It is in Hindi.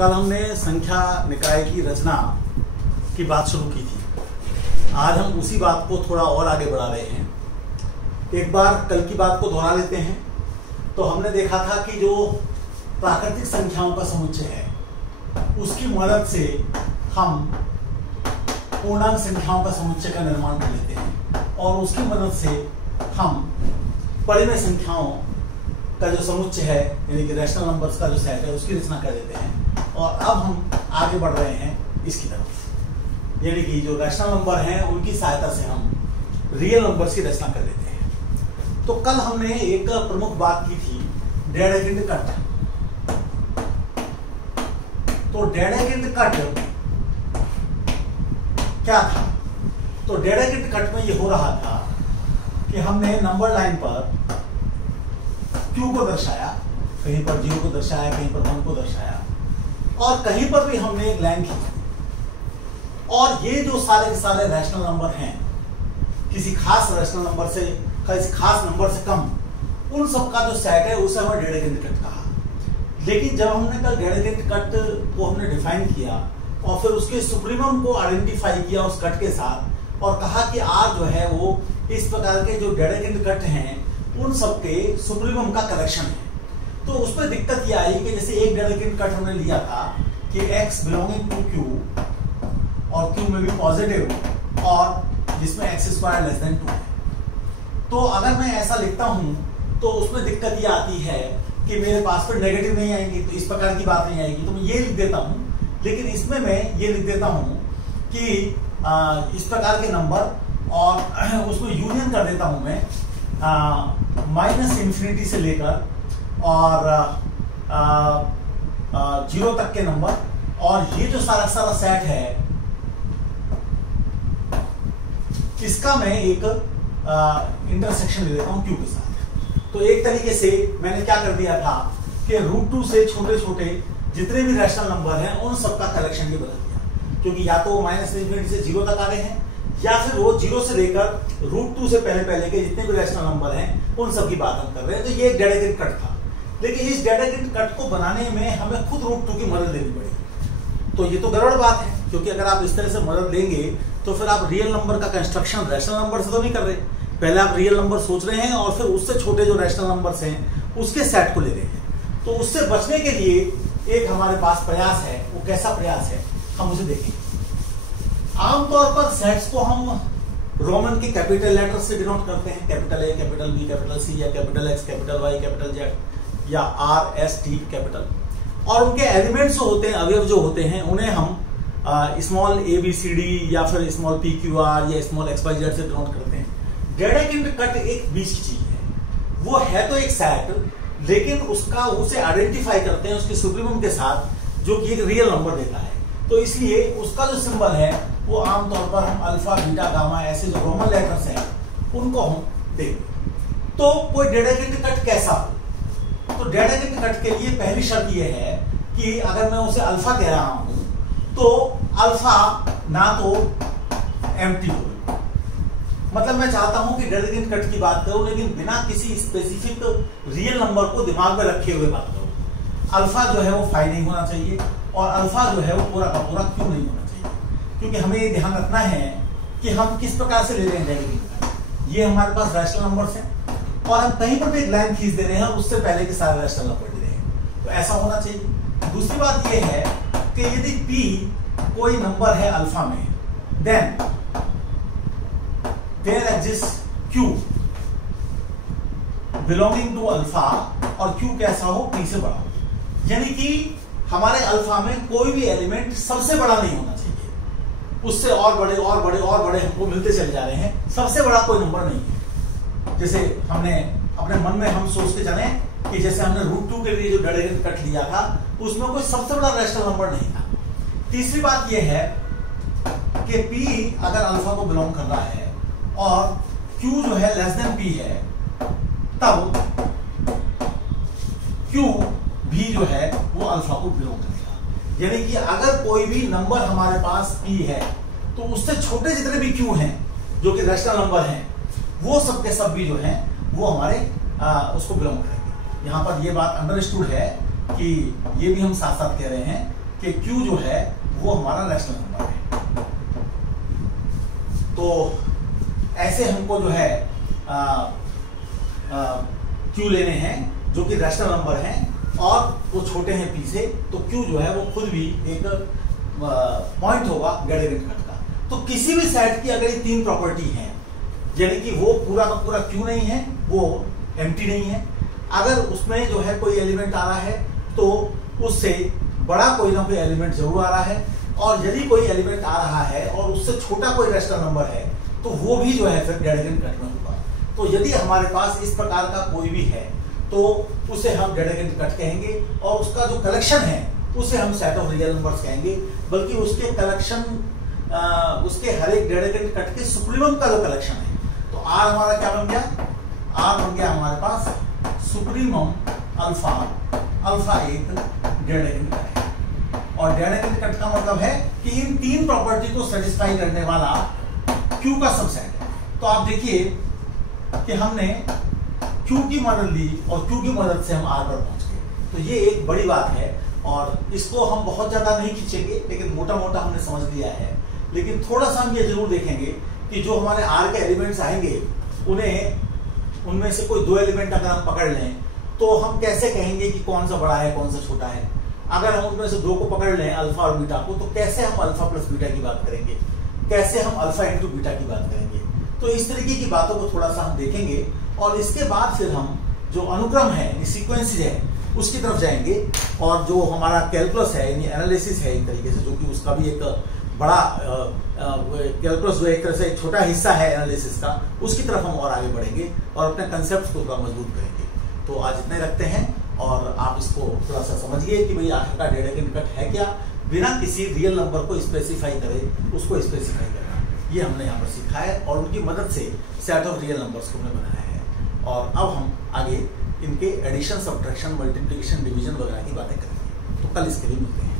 कल हमने संख्या निकाय की रचना की बात शुरू की थी। आज हम उसी बात को थोड़ा और आगे बढ़ा रहे हैं। एक बार कल की बात को दोहरा लेते हैं। तो हमने देखा था कि जो प्राकृतिक संख्याओं का समुच्चय है उसकी मदद से हम पूर्णांक संख्याओं का समुच्चय का निर्माण कर लेते हैं और उसकी मदद से हम परिमेय संख्याओं का जो समुच्चय है यानी कि रैशनल नंबर्स का जो सेट है उसकी रचना कर देते हैं। और अब हम आगे बढ़ रहे हैं इसकी तरफ, यानी कि जो रैशनल नंबर हैं उनकी सहायता से हम रियल नंबर्स की रचना कर देते हैं। तो कल हमने एक प्रमुख बात की थी, डेडेकेट कट। तो डेडेकेट कट क्या था? तो डेडेकेट कट में ये हो रहा था कि हमने नंबर लाइन पर Q को दर्शाया, कहीं पर 0 को दर्शाया, कहीं पर 1 को दर्शाया और कहीं पर भी हमने एक लाइन खींची। और ये जो सारे के सारे रैशनल नंबर हैं, किसी खास रैशनल नंबर से किसी खास नंबर से कम, उन सब का जो सेट है उसे हमें डेडेकेट कट कहा। लेकिन जब हमने कल डेडेकेट कट को हमने डिफाइन किया और फिर उसके सुप्रीमम को आइडेंटिफाई किया उस कट के साथ और कहा कि R जो है वो इस प्रकार के जो डेडेकेट कट हैं उन सबके सुप्रीमम का कलेक्शन है। तो उसमें दिक्कत ये आई कि जैसे एक डेडेकेट कट हमने लिया था कि x बिलोंगिंग टू Q और Q में भी पॉजिटिव और जिसमें x² <2 है। तो अगर मैं ऐसा लिखता हूं तो उसमें दिक्कत ये आती है कि मेरे पास पर नेगेटिव नहीं आएंगी, तो इस प्रकार की बात नहीं आएगी, तो मैं ये लिख देता हूं। लेकिन इसमें मैं ये लिख देता हूं कि इस प्रकार के नंबर और उसमें यूनियन कर देता हूं मैं -∞ से लेकर और 0 तक के नंबर, और ये जो सारा सारा सेट है इसका मैं एक इंटरसेक्शन ले देता हूं Q के साथ। तो एक तरीके से मैंने क्या कर दिया था कि √2 से छोटे छोटे जितने भी रैशनल नंबर हैं उन सबका कलेक्शन भी बदल दिया, क्योंकि या तो -∞ से 0 तक आ रहे हैं या फिर वो 0 से लेकर √2 से पहले के जितने भी रैशनल नंबर हैं उन सब की बात हम कर रहे हैं। तो ये एक डेडेकेट कट था। लेकिन इस डेडेकेट कट को बनाने में हमें खुद √2 की मदद लेनी पड़ी। तो ये तो गड़बड़ बात है, क्योंकि अगर आप इस तरह से मदद लेंगे तो फिर आप रियल नंबर का कंस्ट्रक्शन रैशनल नंबर से तो नहीं कर रहे। पहले आप रियल नंबर सोच रहे हैं और फिर उससे छोटे जो रैशनल नंबर्स हैं उसके सेट को ले रहे हैं। तो उससे बचने के लिए एक हमारे पास प्रयास है। वो कैसा प्रयास है हम उसे देखेंगे। आमतौर पर सेट्स को हम रोमन के कैपिटल लेटर से डिनोट करते हैं, capital A, capital B, capital C या capital X, capital Y, capital Z या R, S, T कैपिटल। और उनके एलिमेंट्स जो होते हैं, अवयव जो होते हैं, उन्हें हम स्मॉल ABCD या फिर स्मॉल PQR या स्मॉल XYZ से डिनोट करते हैं। डेडेकेट कट एक बीच की चीज है। वो है तो एक सेट, लेकिन उसे आइडेंटिफाई करते हैं उसके सुप्रीमम के साथ जो कि एक रियल नंबर देता है। तो इसलिए उसका जो सिंबल है वो आमतौर पर हम अल्फा, बीटा, गामा ऐसे जो रोमन लेटर्स हैं उनको हम देंगे। तो कोई डेडेकेट कट कैसा हो? तो डेडेकेट कट के लिए पहली शर्त ये है कि अगर मैं उसे अल्फा कह रहा हूं तो अल्फा ना तो एम्प्टी हो, मतलब मैं चाहता हूं कि डेडेकेट कट की बात करूं लेकिन बिना किसी स्पेसिफिक रियल नंबर को दिमाग में रखे हुए बात करूं। अल्फा जो है वो फाई नहीं होना चाहिए और अल्फा जो है वो पूरा का पूरा क्यू नहीं होना चाहिए, क्योंकि हमें ये ध्यान रखना है कि हम किस प्रकार से ले रहे हैं डेडेकेट कट। ये हमारे पास रैशनल नंबर्स हैं और हम कहीं पर भी एक लाइन खींच दे रहे हैं, उससे पहले के सारे रैशनल नंबर ले रहे हैं, तो ऐसा होना चाहिए। दूसरी बात ये है कि यदि P कोई नंबर है अल्फा में, then there exist Q belonging to alpha और Q कैसा हो? P से बड़ा हो। यानी कि हमारे अल्फा में कोई भी एलिमेंट सबसे बड़ा नहीं होना चाहिए, उससे और बड़े और बड़े और बड़े हमको मिलते चले जा रहे हैं, सबसे बड़ा कोई नंबर नहीं है। जैसे हमने अपने मन में हम सोच के चले कि जैसे हमने √2 के लिए जो डेडेकेट कट लिया था उसमें कोई सबसे बड़ा रैशनल नंबर नहीं था। तीसरी बात यह है कि P अगर अल्फा को बिलोंग कर रहा है और Q जो है लेस देन P है, तब Q भी जो है वो अल्फा को बिलोंग करेगा। यानी कि अगर कोई भी नंबर हमारे पास P है तो उससे छोटे जितने भी Q हैं जो कि रैशनल नंबर हैं, वो सब के सब भी जो हैं वो हमारे उसको बिलोंग करेंगे। यहाँ पर ये बात अंडरस्टूड है कि ये भी हम साथ साथ कह रहे हैं कि Q जो है वो हमारा रैशनल नंबर है। तो ऐसे हमको जो है Q लेने हैं जो कि रैशनल नंबर हैं और वो छोटे हैं P से, तो Q जो है वो खुद भी एक पॉइंट होगा गैडेगेन कट का। तो किसी भी सेट की अगर ये तीन प्रॉपर्टी हैं, यानी कि वो पूरा का पूरा Q नहीं है, वो एम्प्टी नहीं है, अगर उसमें जो है कोई एलिमेंट आ रहा है तो उससे बड़ा कोई ना कोई एलिमेंट जरूर आ रहा है, और यदि कोई एलिमेंट आ रहा है और उससे छोटा कोई रैशनल नंबर है तो वो भी जो है फिर गैडेगेन कट में होगा। तो यदि हमारे पास इस प्रकार का कोई भी है तो उसे हम गैडेगेन कट कहेंगे, और उसका जो कलेक्शन है उसे हम सेट ऑफ रियल नंबर्स कहेंगे, बल्कि उसके कलेक्शन उसके हर एक गैडेगेन कट के सुप्रीमम का जो कलेक्शन है। तो R हमारा क्या बन गया? R बन गया हमारे पास सुप्रीमम अल्फा, अल्फा एक गैडेगेन कट है। और गैडेगेन कट का मतलब है कि इन तीन प्रॉपर्टी को सेटिस्फाई करने वाला Q का सबसेट है। तो आप देखिए कि हमने Q की मदद ली और Q की मदद से हम R पर पहुंच गए। तो ये एक बड़ी बात है, और इसको हम बहुत ज्यादा नहीं खींचेंगे, लेकिन मोटा मोटा हमने समझ लिया है। लेकिन थोड़ा सा हम ये जरूर देखेंगे कि जो हमारे R के एलिमेंट्स आएंगे उनमें से कोई दो एलिमेंट अगर हम पकड़ लें तो हम कैसे कहेंगे कि कौन सा बड़ा है कौन सा छोटा है। अगर हम उनमें से दो को पकड़ लें, अल्फा और बीटा को, तो कैसे हम अल्फा प्लस बीटा की बात करेंगे, कैसे हम अल्फा इंटू बीटा की बात करेंगे। तो इस तरीके की बातों को थोड़ा सा हम देखेंगे, और इसके बाद फिर हम जो अनुक्रम है, सीक्वेंसेज है, उसकी तरफ जाएंगे। और जो हमारा कैलकुलस है, यानी एनालिसिस है एक तरीके से, जो कि उसका भी एक बड़ा कैलकुलस जो एक तरह से एक छोटा हिस्सा है एनालिसिस का, उसकी तरफ हम और आगे बढ़ेंगे और अपने कंसेप्ट को थोड़ा मजबूत करेंगे। तो आज इतने रखते हैं, और आप इसको थोड़ा सा समझिए कि भाई आखिर का गैडेगेन कट है क्या, बिना किसी रियल नंबर को स्पेसिफाई करे उसको स्पेसिफाई करना, ये हमने यहाँ पर सीखा है, और उनकी मदद से सेट ऑफ रियल नंबर्स को हमने बनाया है। और अब हम आगे इनके एडिशन, सब्ट्रैक्शन, मल्टीप्लिकेशन, डिवीजन वगैरह की बातें करेंगे। तो कल इसके लिए मिलते हैं।